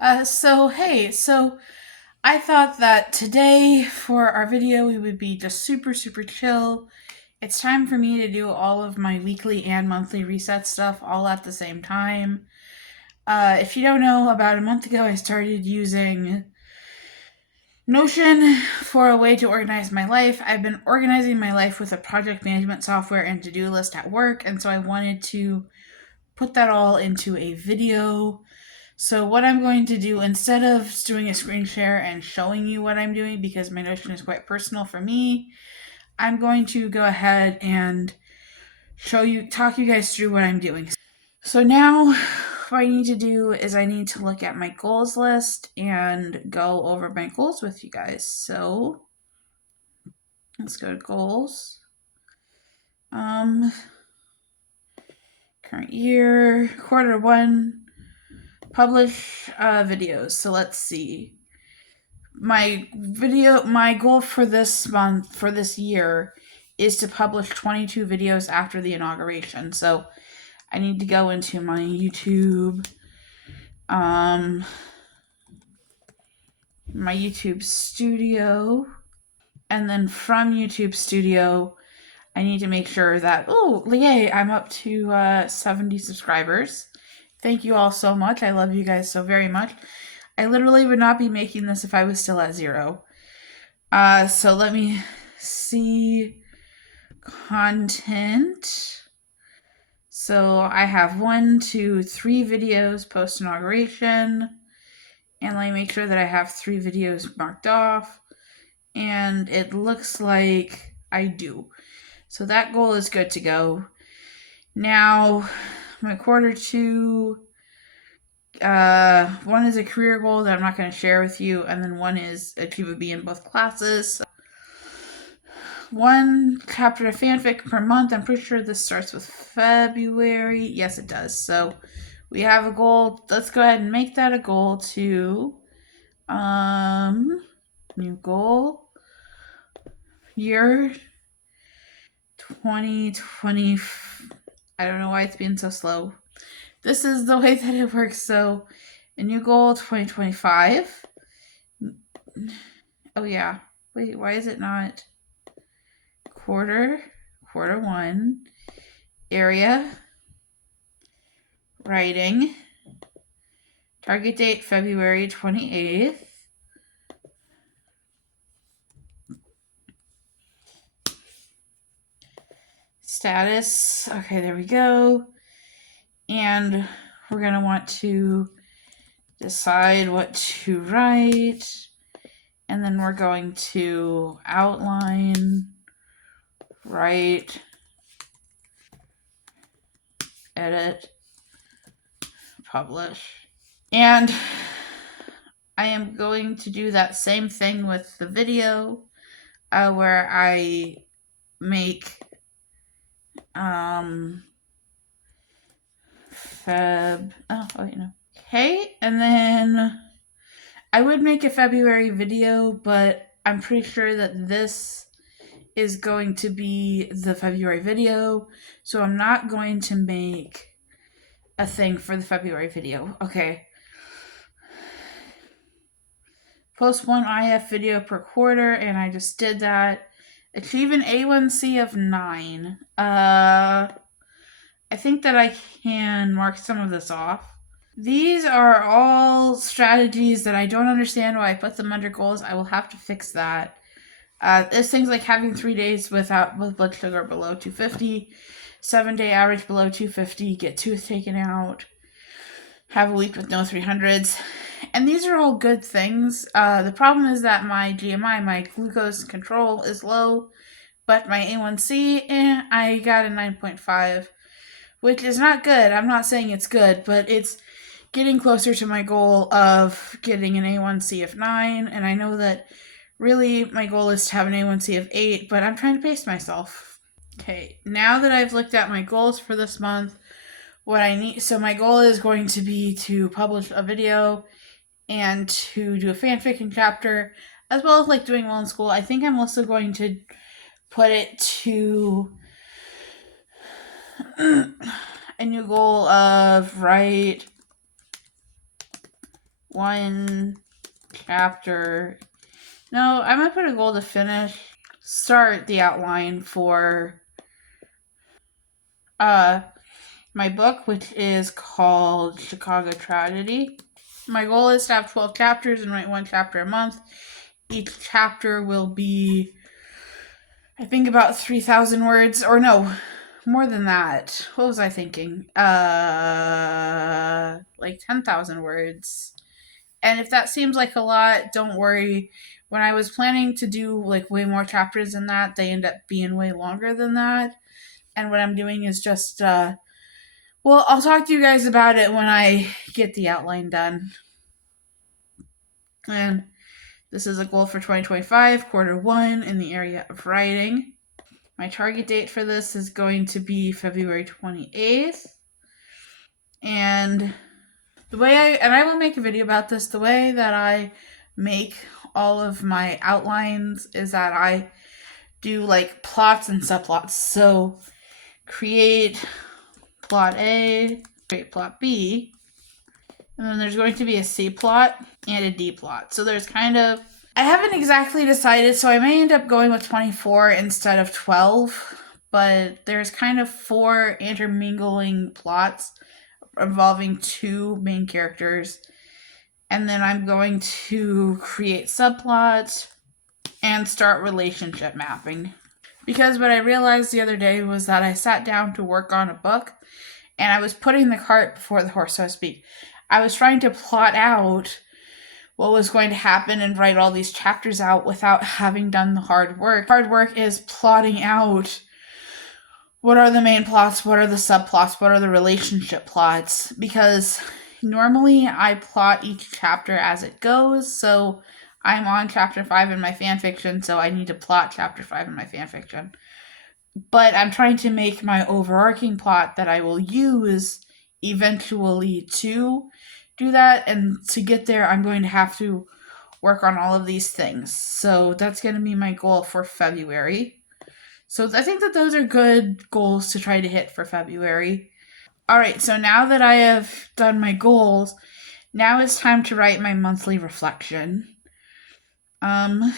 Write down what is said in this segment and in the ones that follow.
So I thought that today for our video we would be just super chill. It's time for me to do all of my weekly and monthly reset stuff all at the same time. If you don't know, about a month ago I started using Notion for a way to organize my life. I've been organizing my life with a project management software and to-do list at work, and so I wanted to put that all into a video. So what I'm going to do, instead of doing a screen share and showing you what I'm doing, because my Notion is quite personal for me, I'm going to go ahead and talk you guys through what I'm doing. So now what I need to do is I need to look at my goals list and go over my goals with you guys. So let's go to goals. Current year, quarter one, publish videos. So let's see. My goal for this month, for this year, is to publish 22 videos after the inauguration. So I need to go into my YouTube, my YouTube studio, and then from YouTube studio, I need to make sure that, yay, I'm up to 70 subscribers. Thank you all so much. I love you guys so very much. I literally would not be making this if I was still at 0. So let me see content. So I have 1, 2, 3 videos post inauguration, and let me make sure that I have 3 videos marked off, and it looks like I do. So that goal is good to go. Now, my quarter 2, one is a career goal that I'm not going to share with you, and then one is achieve a B in both classes. 1 chapter of fanfic per month. I'm pretty sure this starts with February. Yes, it does. So we have a goal. Let's go ahead and make that a goal to new goal, year 2020. I don't know why it's being so slow. This is the way that it works. So a new goal 2025. Oh yeah. Wait, why is it not quarter 1, area, writing, target date February 28th, status, okay, there we go, and we're going to want to decide what to write, and then we're going to outline, write, edit, publish. And I am going to do that same thing with the video, where I make okay, and then I would make a February video, but I'm pretty sure that this is going to be the February video, so I'm not going to make a thing for the February video. Okay. Post 1 IF video per quarter, and I just did that. Achieve an A1C of 9. I think that I can mark some of this off. These are all strategies that I don't understand why I put them under goals. I will have to fix that. There's things like having 3 days with blood sugar below 250, 7-day average below 250, get tooth taken out, have a week with no 300s. And these are all good things. The problem is that my GMI, my glucose control, is low, but my A1C, I got a 9.5, which is not good. I'm not saying it's good, but it's getting closer to my goal of getting an A1C of 9, and I know that really my goal is to have an A1C of 8, but I'm trying to pace myself. Okay, now that I've looked at my goals for this month, what I need, so my goal is going to be to publish a video and to do a fanfiction chapter, as well as like doing well in school. I think I'm also going to put it to a new goal of write one chapter. No, I'm gonna put a goal to start the outline for my book, which is called Chicago Tragedy. My goal is to have 12 chapters and write one chapter a month. Each chapter will be, I think, about 3,000 words, or no, more than that. What was I thinking? Like 10,000 words. And if that seems like a lot, don't worry. When I was planning to do like way more chapters than that, they end up being way longer than that. And what I'm doing is just, well, I'll talk to you guys about it when I get the outline done. And this is a goal for 2025, quarter one, in the area of writing. My target date for this is going to be February 28th. And I will make a video about this, the way that I make all of my outlines is that I do like plots and subplots. So create plot A, create plot B, and then there's going to be a C plot and a D plot. So there's kind of, I haven't exactly decided, so I may end up going with 24 instead of 12, but there's kind of 4 intermingling plots involving 2 main characters. And then I'm going to create subplots and start relationship mapping. Because what I realized the other day was that I sat down to work on a book and I was putting the cart before the horse, so to speak. I was trying to plot out what was going to happen and write all these chapters out without having done the hard work. Hard work is plotting out what are the main plots, what are the subplots, what are the relationship plots, because normally I plot each chapter as it goes. So I'm on chapter 5 in my fanfiction, so I need to plot chapter 5 in my fanfiction. But I'm trying to make my overarching plot that I will use eventually to do that. And to get there, I'm going to have to work on all of these things. So that's going to be my goal for February. So I think that those are good goals to try to hit for February. All right, so now that I have done my goals, now it's time to write my monthly reflection. And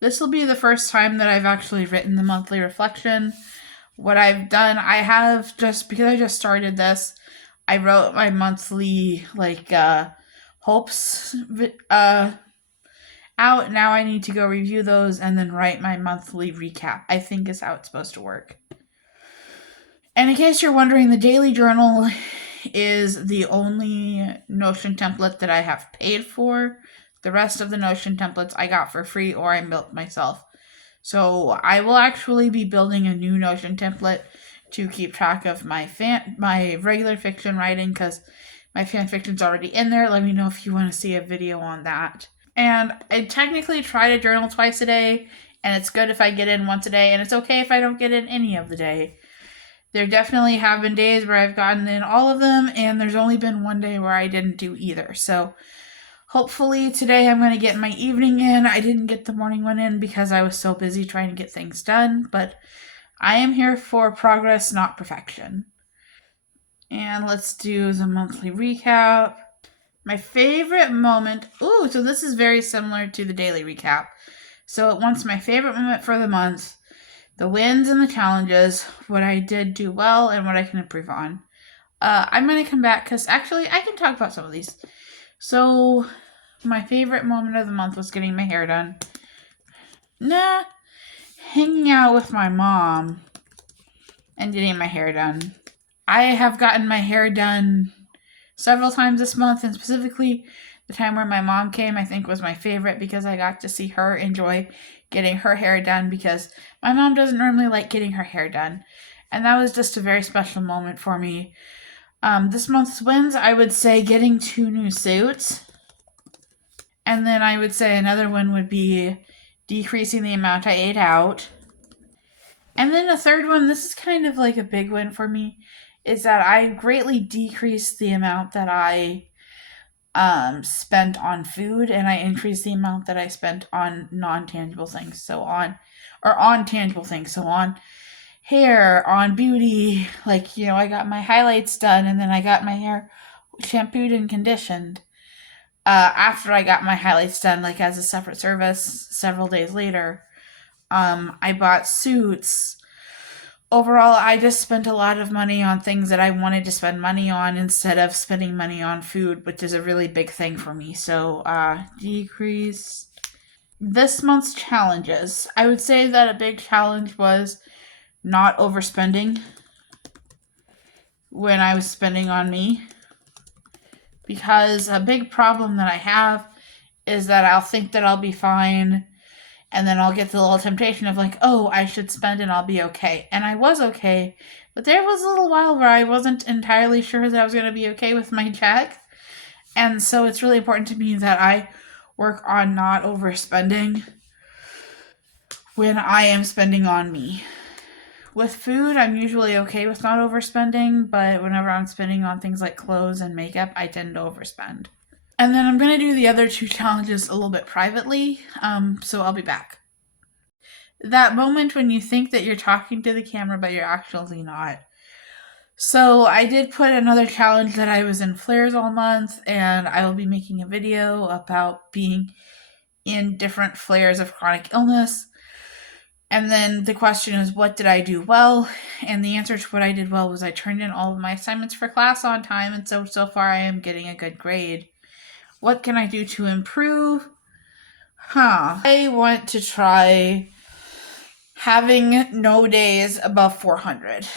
this will be the first time that I've actually written the monthly reflection. What I've done, I have, just because I just started this, I wrote my monthly hopes out. Now I need to go review those and then write my monthly recap, I think is how it's supposed to work. And in case you're wondering, the daily journal is the only Notion template that I have paid for. The rest of the Notion templates I got for free or I built myself. So I will actually be building a new Notion template to keep track of my regular fiction writing, because my fan fiction's already in there. Let me know if you want to see a video on that. And I technically try to journal twice a day, and it's good if I get in once a day, and it's okay if I don't get in any of the day. There definitely have been days where I've gotten in all of them, and there's only been one day where I didn't do either. So hopefully today I'm going to get my evening in. I didn't get the morning one in because I was so busy trying to get things done, but I am here for progress, not perfection. And let's do the monthly recap. My favorite moment, so this is very similar to the daily recap. So it wants my favorite moment for the month, the wins and the challenges, what I did do well, and what I can improve on. I'm going to come back because actually I can talk about some of these. So my favorite moment of the month was getting my hair done. Hanging out with my mom and getting my hair done. I have gotten my hair done several times this month, and specifically the time where my mom came, I think, was my favorite because I got to see her enjoy getting her hair done, because my mom doesn't normally like getting her hair done. And that was just a very special moment for me. This month's wins, I would say getting 2 new suits. And then I would say another one would be decreasing the amount I ate out. And then a third one, this is kind of like a big win for me, is that I greatly decreased the amount that I spent on food, and I increased the amount that I spent on non-tangible things. So on tangible things. So on hair, on beauty, I got my highlights done, and then I got my hair shampooed and conditioned. After I got my highlights done, like as a separate service several days later, I bought suits. Overall, I just spent a lot of money on things that I wanted to spend money on instead of spending money on food, which is a really big thing for me. So, decrease. This month's challenges. I would say that a big challenge was not overspending when I was spending on me. Because a big problem that I have is that I'll think that I'll be fine, and then I'll get the little temptation of like, oh, I should spend and I'll be okay. And I was okay, but there was a little while where I wasn't entirely sure that I was going to be okay with my check. And so it's really important to me that I work on not overspending when I am spending on me. With food, I'm usually okay with not overspending, but whenever I'm spending on things like clothes and makeup, I tend to overspend. And then I'm going to do the other two challenges a little bit privately, so I'll be back. That moment when you think that you're talking to the camera, but you're actually not. So I did put another challenge that I was in flares all month, and I will be making a video about being in different flares of chronic illness. And then the question is, what did I do well? And the answer to what I did well was I turned in all of my assignments for class on time, and so far I am getting a good grade. What can I do to improve? I want to try having no days above 400.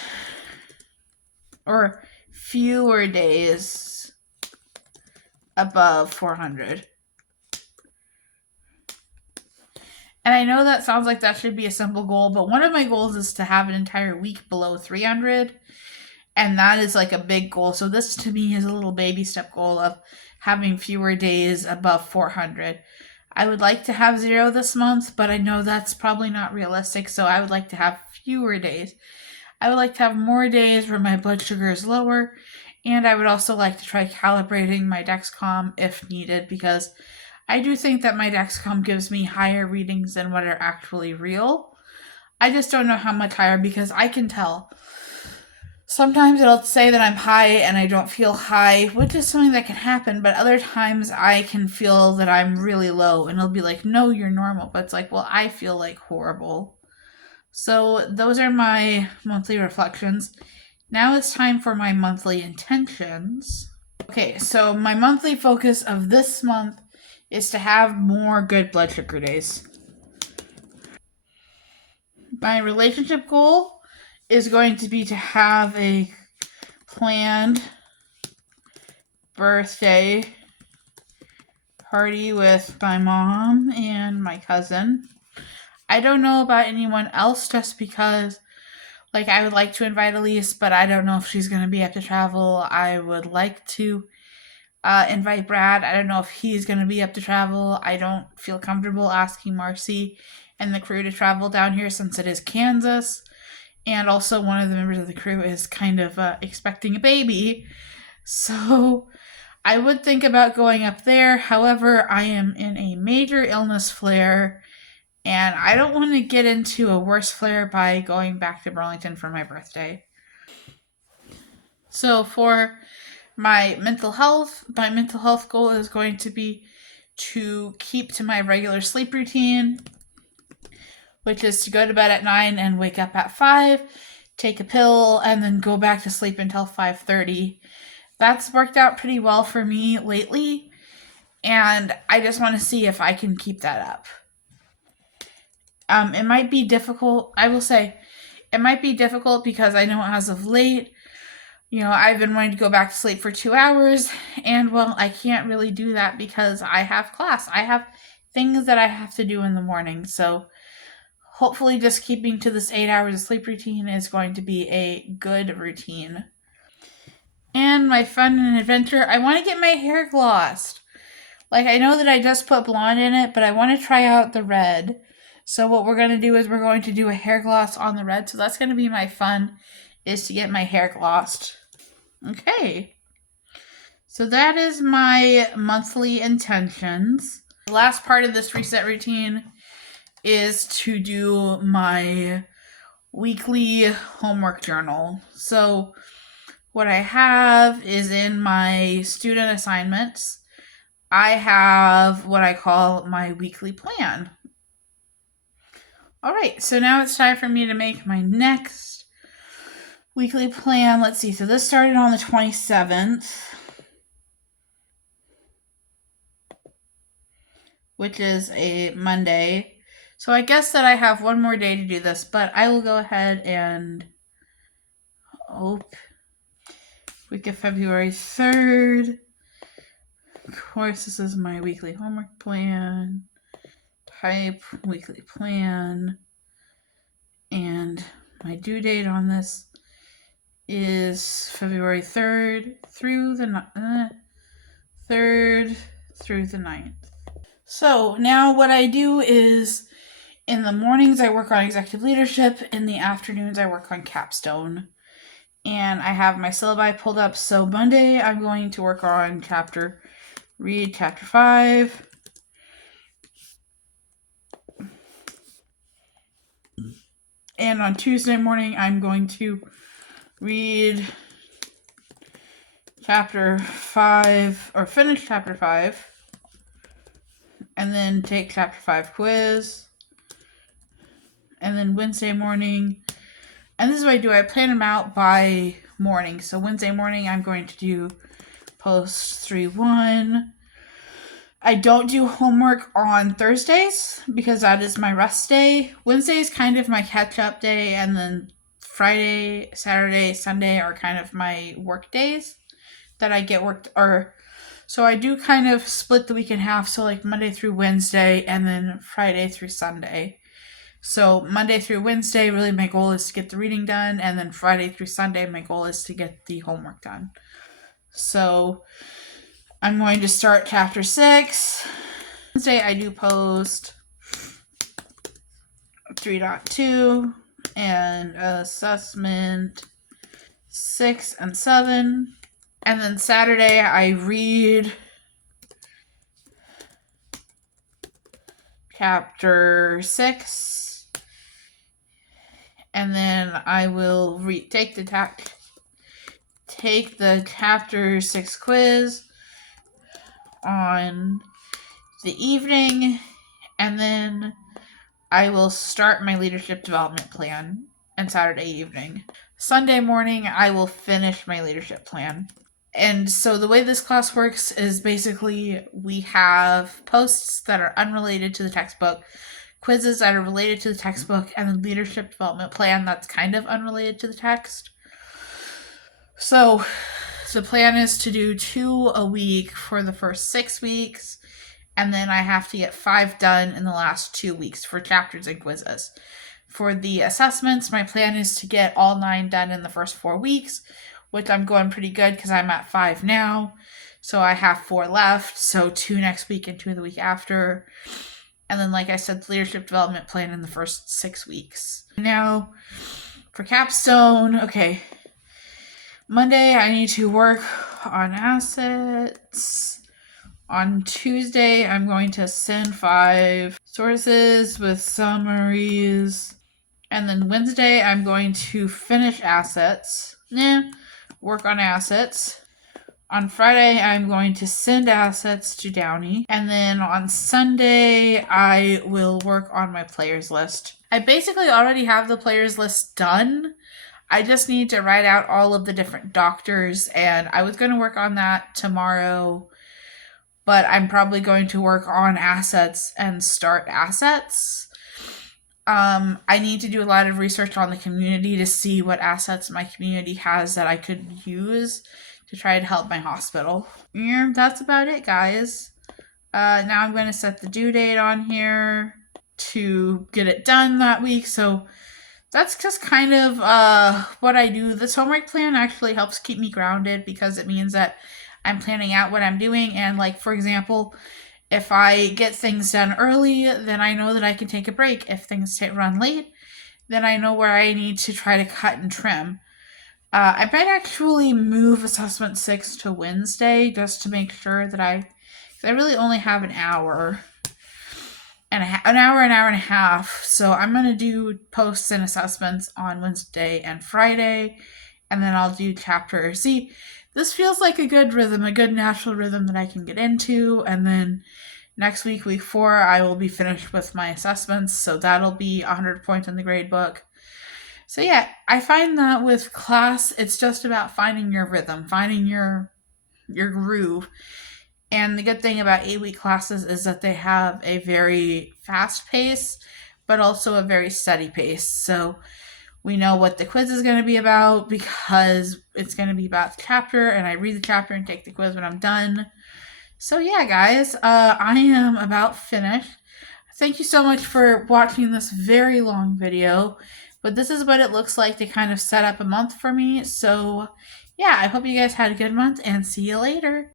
Or fewer days above 400. And I know that sounds like that should be a simple goal, but one of my goals is to have an entire week below 300. And that is like a big goal. So this to me is a little baby step goal of having fewer days above 400. I would like to have 0 this month, but I know that's probably not realistic. So I would like to have fewer days. I would like to have more days where my blood sugar is lower. And I would also like to try calibrating my Dexcom if needed, because I do think that my Dexcom gives me higher readings than what are actually real. I just don't know how much higher, because I can tell. Sometimes it'll say that I'm high and I don't feel high, which is something that can happen, but other times I can feel that I'm really low and it'll be like, no, you're normal. But it's like, well, I feel like horrible. So those are my monthly reflections. Now it's time for my monthly intentions. Okay, so my monthly focus of this month is to have more good blood sugar days. My relationship goal is going to be to have a planned birthday party with my mom and my cousin. I don't know about anyone else, just because like I would like to invite Elise, but I don't know if she's going to be able to travel. I would like to invite Brad. I don't know if he's going to be up to travel. I don't feel comfortable asking Marcy and the crew to travel down here since it is Kansas. And also one of the members of the crew is kind of expecting a baby. So I would think about going up there. However, I am in a major illness flare, and I don't want to get into a worse flare by going back to Burlington for my birthday. So for my mental health goal is going to be to keep to my regular sleep routine, which is to go to bed at 9 and wake up at 5, take a pill, and then go back to sleep until 5:30. That's worked out pretty well for me lately, and I just want to see if I can keep that up. It might be difficult. I will say it might be difficult because I know as of late, I've been wanting to go back to sleep for 2 hours, and well, I can't really do that because I have class. I have things that I have to do in the morning. So hopefully just keeping to this 8 hours of sleep routine is going to be a good routine. And my fun and adventure, I want to get my hair glossed. Like, I know that I just put blonde in it, but I want to try out the red. So what we're going to do is we're going to do a hair gloss on the red. So that's going to be my fun, is to get my hair glossed. Okay. So that is my monthly intentions. The last part of this reset routine is to do my weekly homework journal. So what I have is in my student assignments, I have what I call my weekly plan. All right, so now it's time for me to make my next weekly plan. Let's see. So this started on the 27th, which is a Monday. So I guess that I have one more day to do this, but I will go ahead and week of February 3rd. Of course, this is my weekly homework plan. Type weekly plan. And my due date on this is February 3rd through the 9th. So now what I do is in the mornings I work on executive leadership, in the afternoons I work on capstone. And I have my syllabi pulled up. So Monday I'm going to work on read chapter 5. And on Tuesday morning, I'm going to read chapter 5, or finish chapter 5, and then take chapter 5 quiz. And then Wednesday morning, and this is what I do, I plan them out by morning. So Wednesday morning, I'm going to do post 3-1. I don't do homework on Thursdays because that is my rest day. Wednesday is kind of my catch-up day, and then Friday, Saturday, Sunday are kind of my work days that I get worked. So I do kind of split the week in half, so like Monday through Wednesday, and then Friday through Sunday. So Monday through Wednesday, really my goal is to get the reading done, and then Friday through Sunday, my goal is to get the homework done. So I'm going to start chapter 6. Wednesday I do post 3.2 and assessment 6 and 7. And then Saturday I read chapter 6. And then I will take the chapter 6 quiz on the evening, and then I will start my leadership development plan on Saturday evening. Sunday morning, I will finish my leadership plan. And so the way this class works is basically we have posts that are unrelated to the textbook, quizzes that are related to the textbook, and the leadership development plan that's kind of unrelated to the text. So the plan is to do 2 a week for the first 6 weeks, and then I have to get 5 done in the last 2 weeks for chapters and quizzes. For the assessments, my plan is to get all 9 done in the first 4 weeks, which I'm going pretty good because I'm at 5 now. So I have 4 left, so 2 next week and 2 the week after. And then, like I said, the leadership development plan in the first 6 weeks. Now, for capstone, okay. Monday, I need to work on assets. On Tuesday, I'm going to send 5 sources with summaries. And then Wednesday, I'm going to finish assets. Work on assets. On Friday, I'm going to send assets to Downey. And then on Sunday, I will work on my players list. I basically already have the players list done. I just need to write out all of the different doctors, and I was going to work on that tomorrow, but I'm probably going to work on assets and start assets. I need to do a lot of research on the community to see what assets my community has that I could use to try to help my hospital. Yeah, that's about it, guys. Now I'm going to set the due date on here to get it done that week, so that's just kind of what I do. This homework plan actually helps keep me grounded because it means that I'm planning out what I'm doing. And like, for example, if I get things done early, then I know that I can take a break. If things run late, then I know where I need to try to cut and trim. I might actually move assessment 6 to Wednesday just to make sure that I really only have an hour. An hour and a half. So I'm going to do posts and assessments on Wednesday and Friday. and then I'll do chapter. See, this feels like a good rhythm, a good natural rhythm that I can get into. And then next week, week 4, I will be finished with my assessments. So that'll be 100 points in the grade book. So yeah, I find that with class, it's just about finding your rhythm, finding your groove. And the good thing about 8-week classes is that they have a very fast pace, but also a very steady pace. So we know what the quiz is going to be about because it's going to be about the chapter, and I read the chapter and take the quiz when I'm done. So yeah, guys, I am about finished. Thank you so much for watching this very long video, but this is what it looks like to kind of set up a month for me. So yeah, I hope you guys had a good month, and see you later.